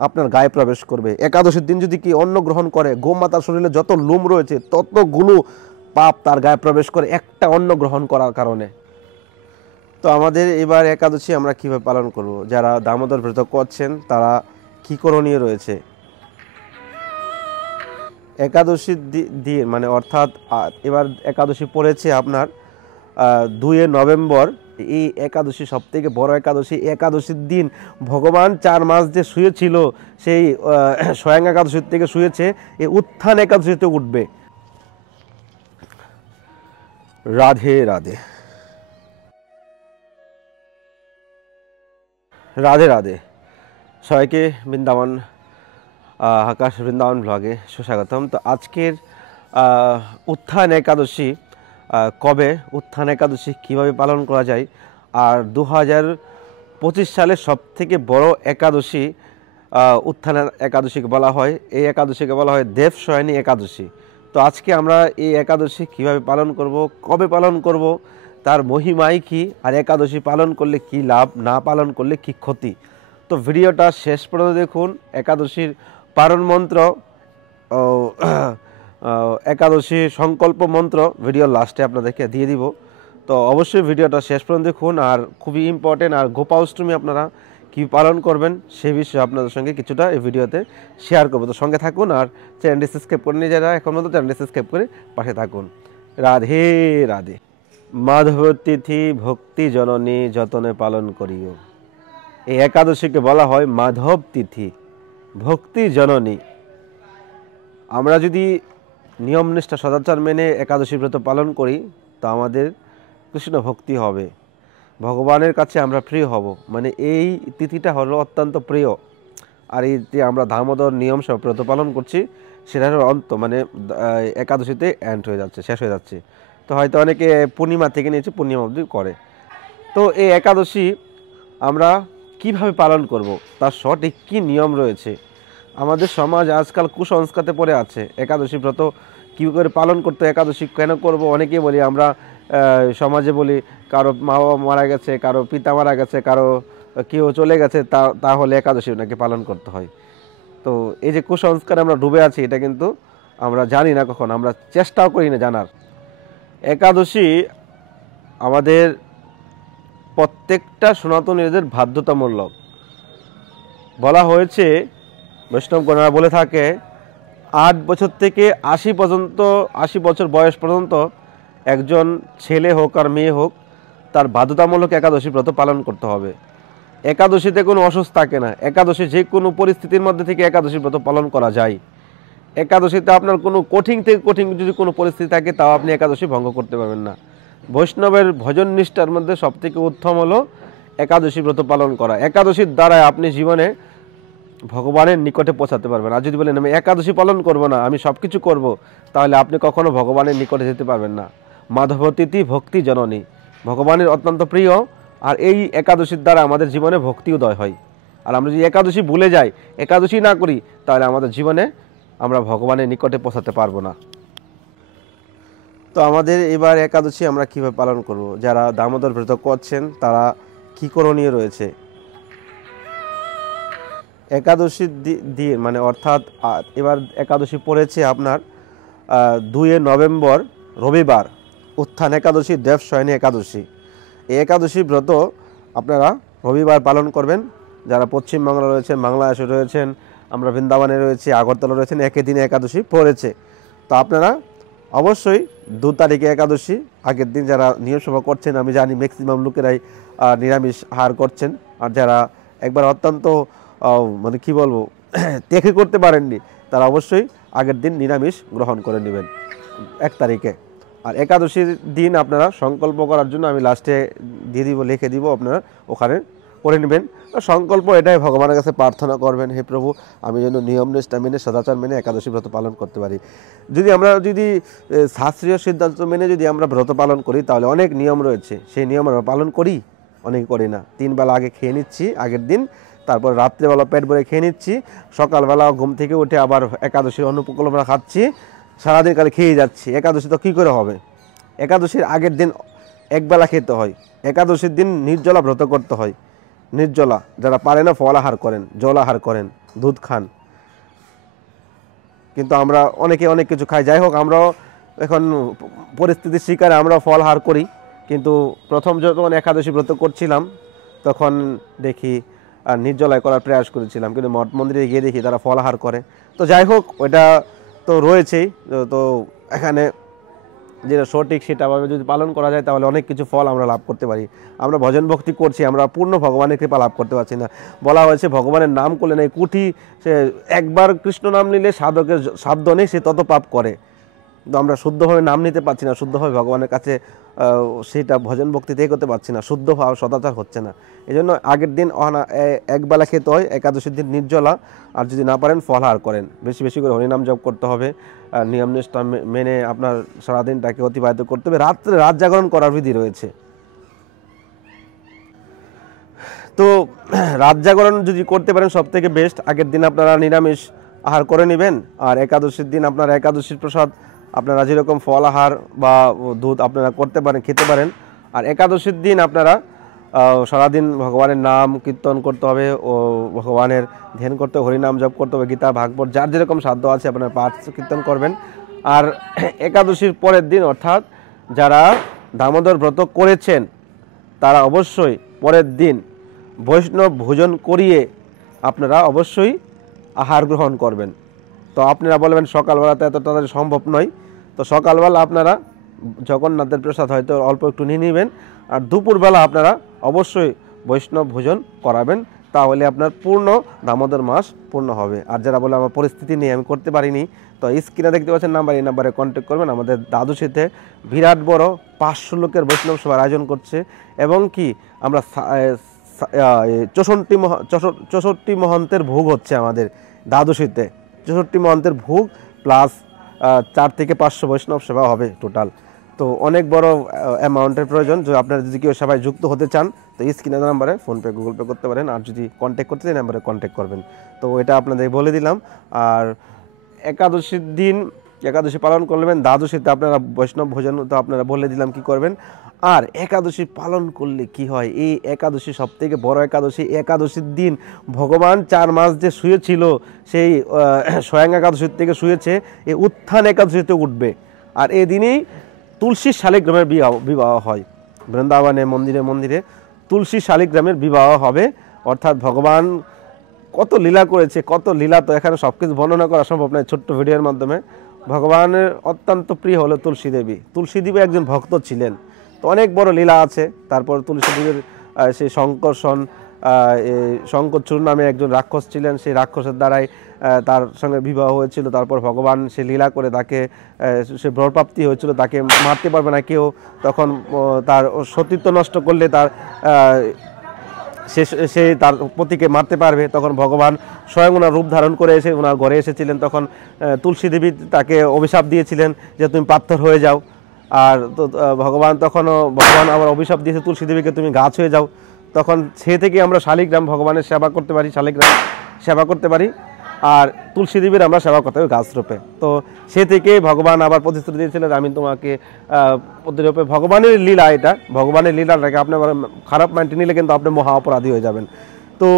আপনার গায়ে প্রবেশ করবে। একাদশীর দিন যদি কি অন্ন গ্রহণ করে, গোমাতার শরীরে যত লোম রয়েছে ততগুলো পাপ তার গায়ে প্রবেশ করে একটা অন্ন গ্রহণ করার কারণে। তো আমাদের এবার একাদশী আমরা কীভাবে পালন করব, যারা দামোদর ব্রত করছেন তারা কী করণীয় রয়েছে। একাদশীর দিন মানে অর্থাৎ এবার একাদশী পড়েছে আপনার 2 নভেম্বর। এই একাদশী সবথেকে বড় একাদশী। একাদশীর দিন ভগবান 4 মাস যে শুয়েছিল সেই স্বয়ং একাদশীর থেকে শুয়েছে, এই উত্থান একাদশীতে উঠবে। রাধে রাধে, রাধে রাধে। সবাইকে বৃন্দাবন আকাশ বৃন্দাবন ব্লগে সুস্বাগতম। তো আজকের উত্থান একাদশী কবে, উত্থান একাদশী কীভাবে পালন করা যায়, আর 2025 সালের সবথেকে বড় একাদশী উত্থান একাদশীকে বলা হয়, এই একাদশীকে বলা হয় দেবশয়নী একাদশী। তো আজকে আমরা এই একাদশী কীভাবে পালন করব, কবে পালন করব, তার মহিমাই কি, আর একাদশী পালন করলে কি লাভ, না পালন করলে কি ক্ষতি। তো ভিডিওটা শেষ পর্যন্ত দেখুন। একাদশীর পারণ মন্ত্র, একাদশী সংকল্প মন্ত্র ভিডিও লাস্টে আপনাদেরকে দিয়ে দিব। তো অবশ্যই ভিডিওটা শেষ পর্যন্ত দেখুন। আর খুবই ইম্পর্টেন্ট, আর গোপাষ্টমী আপনারা কী পালন করবেন সে বিষয়ে আপনাদের সঙ্গে কিছুটা এই ভিডিওতে শেয়ার করবো। তো সঙ্গে থাকুন, আর চ্যানেলটি সাবস্ক্রাইব করে নিয়ে যারা এখন মতো চ্যানেলটি সাবস্ক্রাইব করে পাশে থাকুন। রাধে রাধে। মাধব তিথি ভক্তি জননী যতনে পালন করিও। এই একাদশীকে বলা হয় মাধব তিথি ভক্তি জননী। আমরা যদি নিয়ম নিষ্ঠা সদাচার মেনে একাদশী ব্রত পালন করি তো আমাদের কৃষ্ণ ভক্তি হবে, ভগবানের কাছে আমরা প্রিয় হব। মানে এই তিথিটা হলো অত্যন্ত প্রিয়। আর এই যে আমরা দামোদর নিয়ম সব ব্রত পালন করছি সেটার অন্ত মানে একাদশীতে এন্ড হয়ে যাচ্ছে, শেষ হয়ে যাচ্ছে। তো হয়তো অনেকে পূর্ণিমা থেকে নিয়েছে, পূর্ণিমা অবধি করে। তো এই একাদশী আমরা কিভাবে পালন করব, তার সঠিক কী নিয়ম রয়েছে। আমাদের সমাজ আজকাল কুসংস্কারে পড়ে আছে। একাদশী ব্রত কী করে পালন করতে, একাদশী কেন করব, অনেকেই বলি আমরা সমাজে বলি কারো মা বাবা মারা গেছে, কারো পিতা মারা গেছে, কারো কেউ চলে গেছে, তাহলে একাদশী নাকি পালন করতে হয়। তো এই যে কুসংস্কারে আমরা ডুবে আছি, এটা কিন্তু আমরা জানি না, কখন আমরা চেষ্টাও করি না জানার। একাদশী আমাদের প্রত্যেকটা সনাতনীদের বাধ্যতামূলক। বলা হয়েছে, বৈষ্ণবগণরা বলে থাকে 8 বছর থেকে 80 বছর বয়স পর্যন্ত একজন ছেলে হোক আর মেয়ে হোক তার বাধ্যতামূলক একাদশী ব্রত পালন করতে হবে। একাদশীতে কোনো অসুস্থ থাকে না। একাদশী যে কোনো পরিস্থিতির মধ্যে থেকে একাদশী ব্রত পালন করা যায়। একাদশীতে আপনার কোনো কঠিন থেকে কঠিন যদি কোনো পরিস্থিতি থাকে তাও আপনি একাদশী ভঙ্গ করতে পারবেন না। বৈষ্ণবের ভজন নিষ্ঠার মধ্যে সবথেকে উত্তম হলো একাদশী ব্রত পালন করা। একাদশীর দ্বারা আপনি জীবনে ভগবানের নিকটে পৌঁছাতে পারবেন। আর যদি বলেন আমি একাদশী পালন করব না, আমি সব কিছু করবো, তাহলে আপনি কখনো ভগবানের নিকটে যেতে পারবেন না। মাধব তিথি ভক্তি জননী, ভগবানের অত্যন্ত প্রিয়। আর এই একাদশীর দ্বারা আমাদের জীবনে ভক্তি উদয় হয়। আর আমরা যদি একাদশী ভুলে যাই, একাদশী না করি, তাহলে আমাদের জীবনে আমরা ভগবানের নিকটে পৌঁছাতে পারবো না। তো আমাদের এবার একাদশী আমরা কীভাবে পালন করব, যারা দামোদর ব্রত করছেন তারা কী করণীয় রয়েছে। একাদশীর দিন মানে অর্থাৎ এবার একাদশী পড়েছে আপনার 2 নভেম্বর রবিবার, উত্থান একাদশী দেবশয়নী একাদশী। এই একাদশী ব্রত আপনারা রবিবার পালন করবেন। যারা পশ্চিমবাংলা রয়েছেন, বাংলাদেশে রয়েছেন, আমরা বৃন্দাবনে রয়েছি, আগরতলা রয়েছেন, একই দিনে একাদশী পড়েছে। তো আপনারা অবশ্যই 2 তারিখে একাদশী আগের দিন যারা নিয়ম সভা করছেন, আমি জানি ম্যাক্সিমাম লোকেরাই নিরামিষ আহার করছেন। আর যারা একবার অত্যন্ত মানে কি বলবো দেখে করতে পারেননি, তারা অবশ্যই আগের দিন নিরামিষ গ্রহণ করে নেবেন 1 তারিখে। আর একাদশীর দিন আপনারা সংকল্প করার জন্য আমি লাস্টে দিয়ে দিব, লিখে দিব, আপনারা ওখানে করে নেবেন। সংকল্প এটাই ভগবানের কাছে প্রার্থনা করবেন, হে প্রভু আমি যেন নিয়ম নিষ্ঠা মেনে সদাচার মেনে একাদশী ব্রত পালন করতে পারি। আমরা যদি শাস্ত্রীয় সিদ্ধান্ত মেনে যদি আমরা ব্রত পালন করি তাহলে অনেক নিয়ম রয়েছে, সেই নিয়ম আমরা পালন করি, অনেকে করি না। 3 বেলা আগে খেয়ে নিচ্ছি আগের দিন, তারপর রাত্রেবেলা পেট ভরে খেয়ে নিচ্ছি, সকালবেলা ঘুম থেকে উঠে আবার একাদশীর অনুপকল্পনা খাচ্ছি, সারাদিন কালে খেয়ে যাচ্ছি। একাদশী তো কী করে হবে? একাদশীর আগের দিন 1 বেলা খেতে হয়। একাদশীর দিন নির্জলা ব্রত করতে হয়। নির্জলা, যারা পারে না ফল আহার করেন, জল আহার করেন। দুধ খান, কিন্তু আমরা অনেকে অনেক কিছু খাই। যাই হোক, আমরাও এখন পরিস্থিতির শিকারে আমরা ফলাহার করি, কিন্তু প্রথম যখন একাদশী ব্রত করছিলাম তখন দেখি আর নির্জলায় করার প্রয়াস করেছিলাম, কিন্তু মঠ মন্দিরে গিয়ে দেখি তারা ফলাহার করে। তো যাই হোক, ওটা তো রয়েছেই। তো এখানে যেটা সঠিক সেটাভাবে যদি পালন করা যায় তাহলে অনেক কিছু ফল আমরা লাভ করতে পারি। আমরা ভজন ভক্তি করছি, আমরা পূর্ণ ভগবানের কৃপা লাভ করতে পারছি না। বলা হয়েছে ভগবানের নাম করলে নেই কুটি, সে একবার কৃষ্ণ নাম নিলে সাধকের সাধ্য নেই, সে তত পাপ করে। তো আমরা শুদ্ধভাবে নাম নিতে পারছি না, শুদ্ধভাবে ভগবানের কাছে সেটা ভজন ভক্তিতে এগোতে পারছি না, শুদ্ধ ভাব সদাচার হচ্ছে না। এই জন্য আগের দিন একবেলা খেতে হয়, একাদশীর দিন নির্জলা, আর যদি না পারেন ফলাহার করেন। বেশি বেশি করে হরিনাম জপ করতে হবে, নিয়ম নিষ্ঠা মেনে আপনার সারাদিনটাকে অতিবাহিত করতে হবে। রাত্রে রাত জাগরণ করার বিধি রয়েছে। তো রাত জাগরণ যদি করতে পারেন সব থেকে বেস্ট। আগের দিন আপনারা নিরামিষ আহার করে নেবেন, আর একাদশীর দিন আপনারা একাদশীর প্রসাদ আপনারা যেরকম ফল আহার বা দুধ আপনারা করতে পারেন, খেতে পারেন। আর একাদশীর দিন আপনারা সারাদিন ভগবানের নাম কীর্তন করতে হবে, ও ভগবানের ধ্যান করতে হবে, হরিনাম জপ করতে হবে, গীতা ভাগবত যার যেরকম সাধ্য আছে আপনারা পাঠ কীর্তন করবেন। আর একাদশীর পরের দিন অর্থাৎ যারা দামোদর ব্রত করেছেন তারা অবশ্যই পরের দিন বৈষ্ণব ভোজন করিয়ে আপনারা অবশ্যই আহার গ্রহণ করবেন। তো আপনারা বলবেন সকালবেলাতে এত তাড়াতাড়ি সম্ভব নয়, তো সকালবেলা আপনারা জগন্নাথের প্রসাদ হয়তো অল্প একটু নিয়ে নেবেন, আর দুপুরবেলা আপনারা অবশ্যই বৈষ্ণব ভোজন করাবেন, তাহলে আপনার পূর্ণ দামোদর মাস পূর্ণ হবে। আর যারা বলে আমার পরিস্থিতি নেই, আমি করতে পারিনি, তো স্ক্রিনে দেখতে পাচ্ছেন নাম্বার, এই নাম্বারে কন্ট্যাক্ট করবেন। আমাদের দ্বাদশীতে বিরাট বড় 500 লোকের বৈষ্ণব সভার আয়োজন করছে, এবং কি আমরা 64 মহন্তের ভোগ হচ্ছে আমাদের দ্বাদশীতে। 64 মহন্তের ভোগ প্লাস 4 থেকে 500 বৈষ্ণব সেবা হবে টোটাল। তো অনেক বড় অ্যামাউন্টের প্রয়োজন। যদি আপনারা যদি কেউ সবাই যুক্ত হতে চান তো স্ক্রিনের নাম্বারে ফোনপে গুগল পে করতে পারেন, আর যদি কন্ট্যাক্ট করতে চান এই নাম্বারে কন্ট্যাক্ট করবেন। তো এটা আপনাদের বলে দিলাম। আর একাদশীর দিন একাদশী পালন করবেন, দ্বাদশীতে আপনারা বৈষ্ণব ভোজন তো আপনারা বলে দিলাম কি করবেন। আর একাদশী পালন করলে কি হয়, এই একাদশী সবথেকে বড় একাদশী। একাদশীর দিন ভগবান 4 মাস যে শুয়েছিল, সেই স্বয়ং একাদশীর থেকে শুয়েছে, এই উত্থান একাদশীতে উঠবে। আর এই দিনেই তুলসী শালিগ্রামের বিবাহ হয়। বৃন্দাবনে মন্দিরে মন্দিরে তুলসী শালিগ্রামের বিবাহ হবে, অর্থাৎ ভগবান কত লীলা করেছে, কত লীলা তো এখানে সব কিছু বর্ণনা করা সম্ভব নয় ছোট্ট ভিডিওর মাধ্যমে। ভগবানের অত্যন্ত প্রিয় হলো তুলসী দেবী। তুলসী দেবী একজন ভক্ত ছিলেন, তো অনেক বড় লীলা আছে। তারপর তুলসী দেবীর সেই শঙ্করচূড় নামে একজন রাক্ষস ছিলেন, সেই রাক্ষসের দ্বারাই তার সঙ্গে বিবাহ হয়েছিল। তারপর ভগবান সে লীলা করে তাকে সে বরপ্রাপ্তি হয়েছিল, তাকে মারতে পারবে না কেউ। তখন তার সতীত্ব নষ্ট করলে তার সে তার পতিকে মারতে পারবে। তখন ভগবান স্বয়ং ওনার রূপ ধারণ করে এসে ওনার ঘরে এসেছিলেন। তখন তুলসী দেবী তাকে অভিশাপ দিয়েছিলেন যে তুমি পাথর হয়ে যাও। আর তো ভগবান আবার অভিশাপ দিয়েছে তুলসী দেবীকে তুমি গাছ হয়ে যাও। তখন সে থেকে আমরা শালিগ্রাম ভগবানের সেবা করতে পারি, শালিগ্রাম সেবা করতে পারি, আর তুলসী দেবীর আমরা সেবা করতে হবে গাছ রূপে। তো সে থেকে ভগবান আবার প্রতিশ্রুতি দিয়েছিলেন আমি তোমাকে প্রতিরূপে। ভগবানের লীলা এটা, ভগবানের লীলাটাকে আপনি খারাপ মাইন্ডে নিলে কিন্তু আপনি মহা অপরাধী হয়ে যাবেন। তো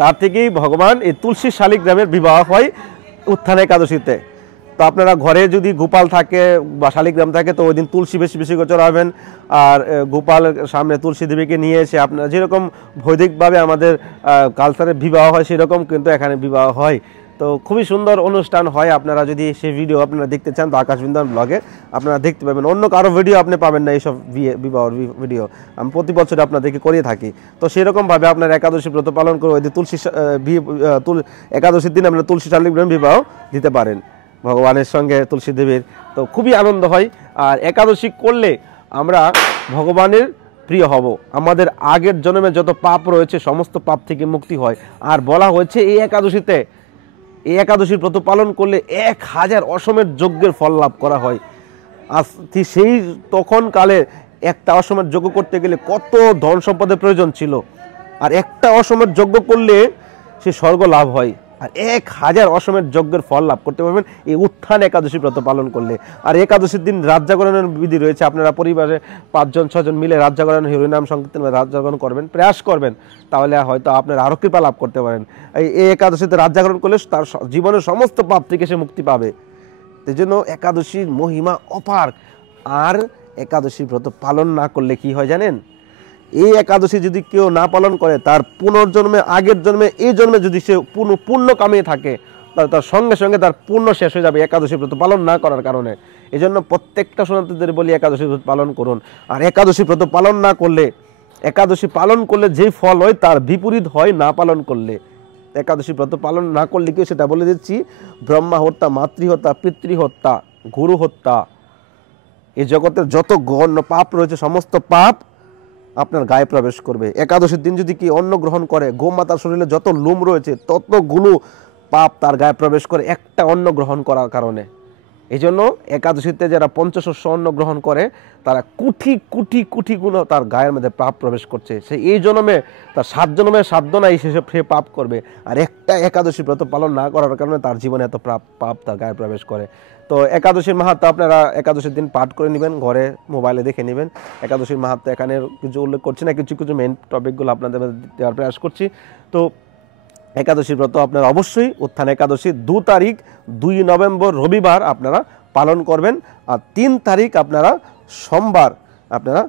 তার থেকেই ভগবান এই তুলসী শালিগ্রামের বিবাহ হয় উত্থান একাদশীতে। তো আপনারা ঘরে যদি গোপাল থাকে বা শালিগ্রাম থাকে তো ওই দিন তুলসী বেশি বেশি করে চড়াবেন। আর গোপালের সামনে তুলসী দেবীকে নিয়ে এসে আপনারা যেরকম বৈদিকভাবে আমাদের কালচারে বিবাহ হয় সেরকম কিন্তু এখানে বিবাহ হয়। তো খুবই সুন্দর অনুষ্ঠান হয়। আপনারা যদি সেই ভিডিও আপনারা দেখতে চান তো আকাশ বৃন্দাবন ব্লগে আপনারা দেখতে পাবেন। অন্য কারো ভিডিও আপনি পাবেন না এইসব বিবাহ ভিডিও, আমি প্রতি বছর আপনাদেরকে করিয়ে থাকি। তো সেরকমভাবে আপনার একাদশী ব্রত পালন করে ওই দিন একাদশীর দিন আপনারা তুলসী শালিগ্রাম বিবাহ দিতে পারেন ভগবানের সঙ্গে তুলসী দেবীর। তো খুবই আনন্দ হয়। আর একাদশী করলে আমরা ভগবানের প্রিয় হব, আমাদের আগের জন্মে যত পাপ রয়েছে সমস্ত পাপ থেকে মুক্তি হয়। আর বলা হয়েছে এই একাদশীর ব্রত পালন করলে 1000 অশ্বমেধ যজ্ঞের ফল লাভ করা হয়। আজ সেই তখন কালে একটা অশ্বমেধ যজ্ঞ করতে গেলে কত ধন সম্পদের প্রয়োজন ছিল, আর একটা অশ্বমেধ যজ্ঞ করলে সে স্বর্গ লাভ হয়। আর 1000 অশ্বমেধ যজ্ঞের ফল লাভ করতে পারবেন এই উত্থান একাদশী ব্রত পালন করলে। আর একাদশীর দিন রাত জাগরণের বিধি রয়েছে, আপনারা পরিবারে 5জন 6জন মিলে রাত জাগরণ হরিনাম সংকীর্তন রাত জাগরণ করবেন, প্রয়াস করবেন, তাহলে হয়তো আপনারা আরও কৃপা লাভ করতে পারেন। এই একাদশীতে রাত জাগরণ করলে তার জীবনের সমস্ত পাপ থেকে সে মুক্তি পাবে। এই জন্য একাদশীর মহিমা অপার। আর একাদশী ব্রত পালন না করলে কি হয় জানেন, এই একাদশী যদি কেউ না পালন করে, তার পুনর্জন্মে আগের জন্মে এই জন্মে যদি সে পুণ্য কামিয়ে থাকে, তাহলে তার সঙ্গে সঙ্গে তার পুণ্য শেষ হয়ে যাবে একাদশী ব্রত পালন না করার কারণে। এই জন্য প্রত্যেকটা সনাতনীদের বলি একাদশী ব্রত পালন করুন। আর একাদশী ব্রত পালন না করলে, একাদশী পালন করলে যে ফল হয় তার বিপরীত হয় না পালন করলে। একাদশী ব্রত পালন না করলে কি সেটা বলে দিচ্ছি, ব্রহ্মা হত্যা, মাতৃহত্যা, পিতৃহত্যা, গুরু হত্যা, এই জগতের যত গণ্য পাপ রয়েছে সমস্ত পাপ আপনার গায়ে প্রবেশ করবে। একাদশীর দিন যদি কি অন্ন গ্রহণ করে, গোমাতার শরীরে যত লোম রয়েছে ততগুলো পাপ তার গায়ে প্রবেশ করে একটা অন্ন গ্রহণ করার কারণে। এই জন্য একাদশীতে যারা পঞ্চশস্য অন্ন গ্রহণ করে তারা কোটি কোটি কোটি গুণ তার গায়ের মধ্যে পাপ প্রবেশ করছে। সে এই জন্মে তার 7 জন্মে 7 নাই সেসব সে পাপ করবে। আর একটা একাদশী ব্রত পালন না করার কারণে তার জীবনে এত পাপ তার গায়ে প্রবেশ করে। তো একাদশীর মাহাত্ম্য আপনারা একাদশীর দিন পাঠ করে নেবেন, ঘরে মোবাইলে দেখে নেবেন। একাদশীর মাহাত্ম্য এখানে কিছু উল্লেখ করছি না, কিছু কিছু মেন টপিকগুলো আপনাদের দেওয়ার প্রয়াস করছি। তো একাদশী ব্রত আপনারা অবশ্যই উত্থান একাদশী 2 তারিখ 2 নভেম্বর রবিবার আপনারা পালন করবেন। আর 3 তারিখ আপনারা সোমবার আপনারা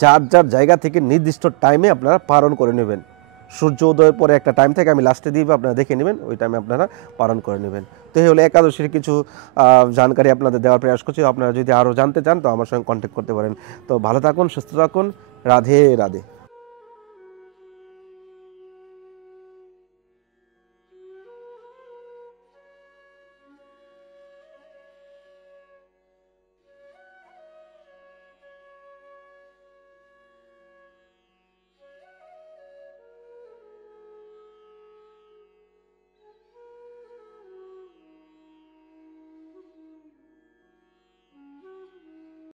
যার যার জায়গা থেকে নির্দিষ্ট টাইমে আপনারা পালন করে নেবেন। সূর্য উদয়ের পরে একটা টাইম থেকে আমি লাস্টে দিব, আপনারা দেখে নেবেন, ওই টাইমে আপনারা পালন করে নেবেন। তো এই হলো একাদশীর কিছু জানকারি আপনাদের দেওয়ার প্রয়াস করছি। আপনারা যদি আরও জানতে চান তো আমার সঙ্গে কন্ট্যাক্ট করতে পারেন। তো ভালো থাকুন, সুস্থ থাকুন, রাধে রাধে।